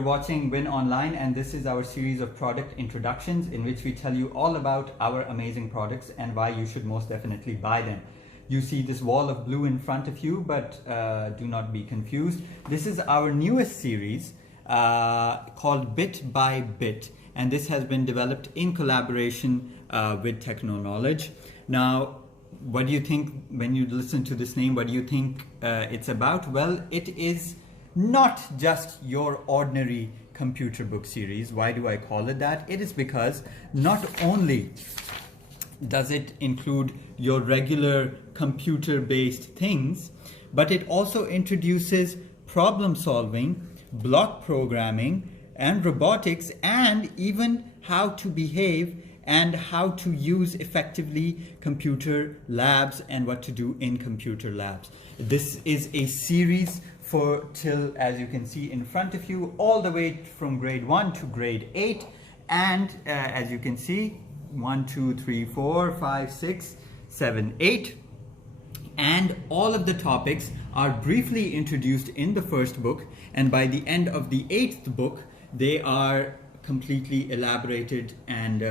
You're watching winonline, and this is our series of product introductions in which we tell you all about our amazing products and why you should most definitely buy them. You see this wall of blue in front of you, but do not be confused. This is our newest series called Bit by Bit, and this has been developed in collaboration with Technoknowledge. Now, what do you think when you listen to this name? What do you think it's about? Well, it is not just your ordinary computer book series. Why do I call it that? It is because not only does it include your regular computer-based things, but it also introduces problem solving, block programming, and robotics, and even how to behave and how to use effectively computer labs and what to do in computer labs. This is a series for till, as you can see in front of you, all the way from grade 1 to grade 8. And as you can see, 1, 2, 3, 4, 5, 6, 7, 8. And all of the topics are briefly introduced in the first book. And by the end of the 8th book, they are completely elaborated and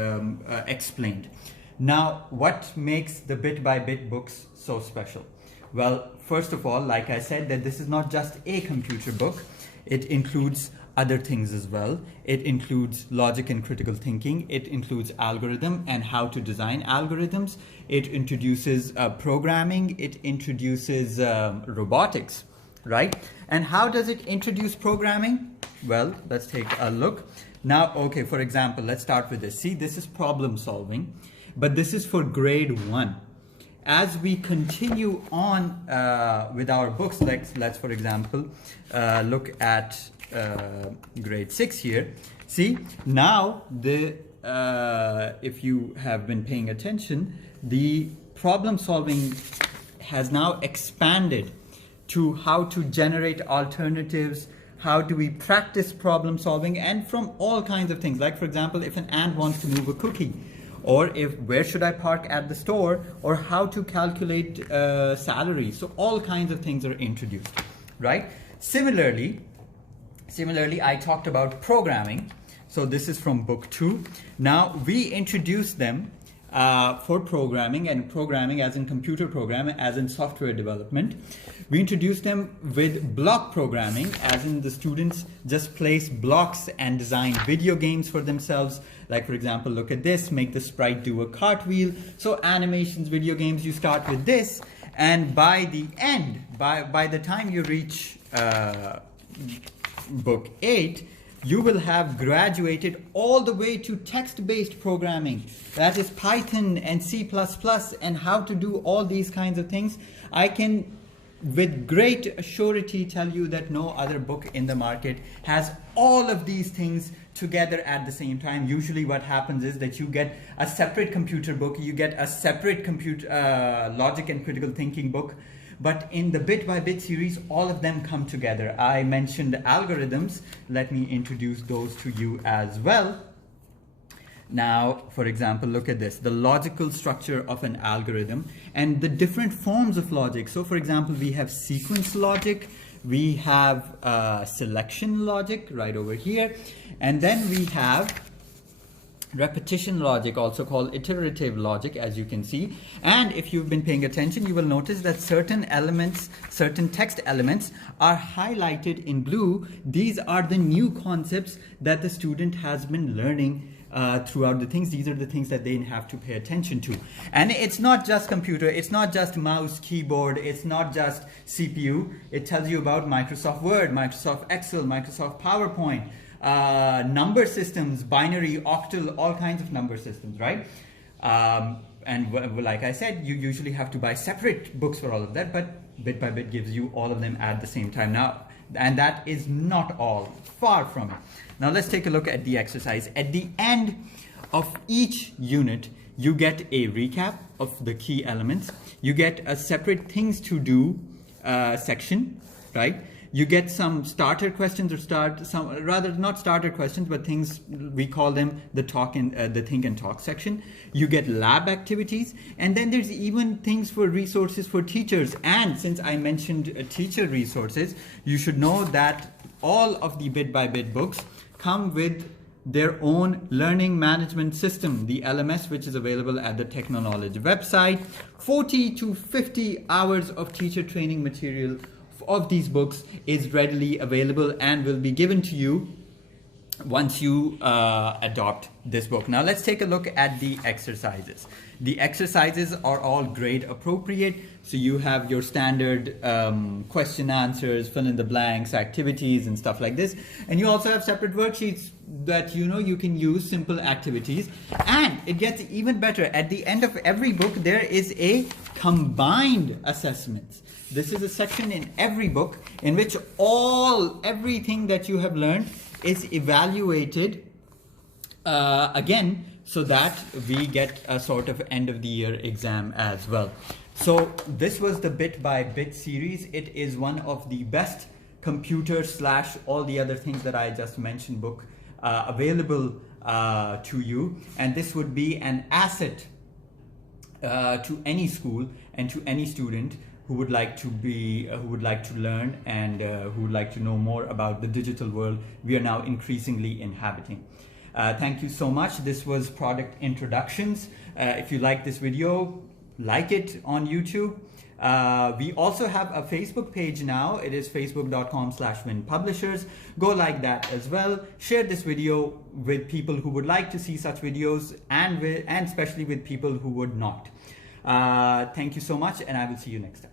explained. Now, what makes the Bit by Bit books so special? Well, first of all, like I said, that this is not just a computer book. It includes other things as well. It includes logic and critical thinking. It includes algorithm and how to design algorithms. It introduces programming. It introduces robotics, right? And how does it introduce programming? Well, let's take a look. Now, okay, for example, let's start with this. See, this is problem solving, but this is for grade 1. As we continue on with our books, let's for example, look at grade 6 here. See, now if you have been paying attention, the problem solving has now expanded to how to generate alternatives, how do we practice problem solving, and from all kinds of things. Like, for example, if an ant wants to move a cookie, or where should I park at the store, or how to calculate salary. So all kinds of things are introduced, right? Similarly, I talked about programming. So this is from book 2. Now we introduce them for programming, and programming as in computer programming, as in software development. We introduce them with block programming, as in the students just place blocks and design video games for themselves. Like, for example, look at this, make the sprite do a cartwheel. So animations, video games, you start with this, and by the end, by the time you reach book 8, you will have graduated all the way to text-based programming. That is Python and C++ and how to do all these kinds of things. I can with great surety tell you that no other book in the market has all of these things together at the same time. Usually what happens is that you get a separate computer book, you get a separate logic and critical thinking book. But in the Bit by Bit series, all of them come together. I mentioned algorithms. Let me introduce those to you as well. Now, for example, look at this, the logical structure of an algorithm and the different forms of logic. So, for example, we have sequence logic, we have selection logic right over here, and then we have repetition logic, also called iterative logic, as you can see. And if you've been paying attention, you will notice that certain elements, certain text elements are highlighted in blue. These are the new concepts that the student has been learning throughout the things. These are the things that they have to pay attention to. And it's not just computer, it's not just mouse, keyboard, it's not just CPU. It tells you about Microsoft Word, Microsoft Excel, Microsoft PowerPoint, number systems, binary, octal, all kinds of number systems, right? And like I said, you usually have to buy separate books for all of that, but Bit by Bit gives you all of them at the same time now. And that is not all, far from it. Now let's take a look at the exercise. At the end of each unit, you get a recap of the key elements. You get a separate things to do section, right? You get some starter questions, or rather not starter questions, but things, we call them the the think and talk section. You get lab activities, and then there's even things for resources for teachers. And since I mentioned teacher resources, you should know that all of the bit by bit books come with their own learning management system, the LMS, which is available at the Technoknowledge website. 40 to 50 hours of teacher training material of these books is readily available and will be given to you once you adopt this book. Now let's take a look at the exercises. The exercises are all grade appropriate. So you have your standard question answers, fill in the blanks, activities and stuff like this. And you also have separate worksheets that you can use, simple activities. And it gets even better. At the end of every book, there is a combined assessment. This is a section in every book in which everything that you have learned is evaluated again, so that we get a sort of end of the year exam as well. So this was the bit by bit series. It is one of the best computer / all the other things that I just mentioned book available to you, and this would be an asset to any school and to any student who would like to learn and who would like to know more about the digital world we are now increasingly inhabiting. Thank you so much. This was Product Introductions. If you like this video, like it on YouTube. We also have a Facebook page now. It is facebook.com/winpublishers. Go like that as well. Share this video with people who would like to see such videos, and especially with people who would not. Thank you so much, and I will see you next time.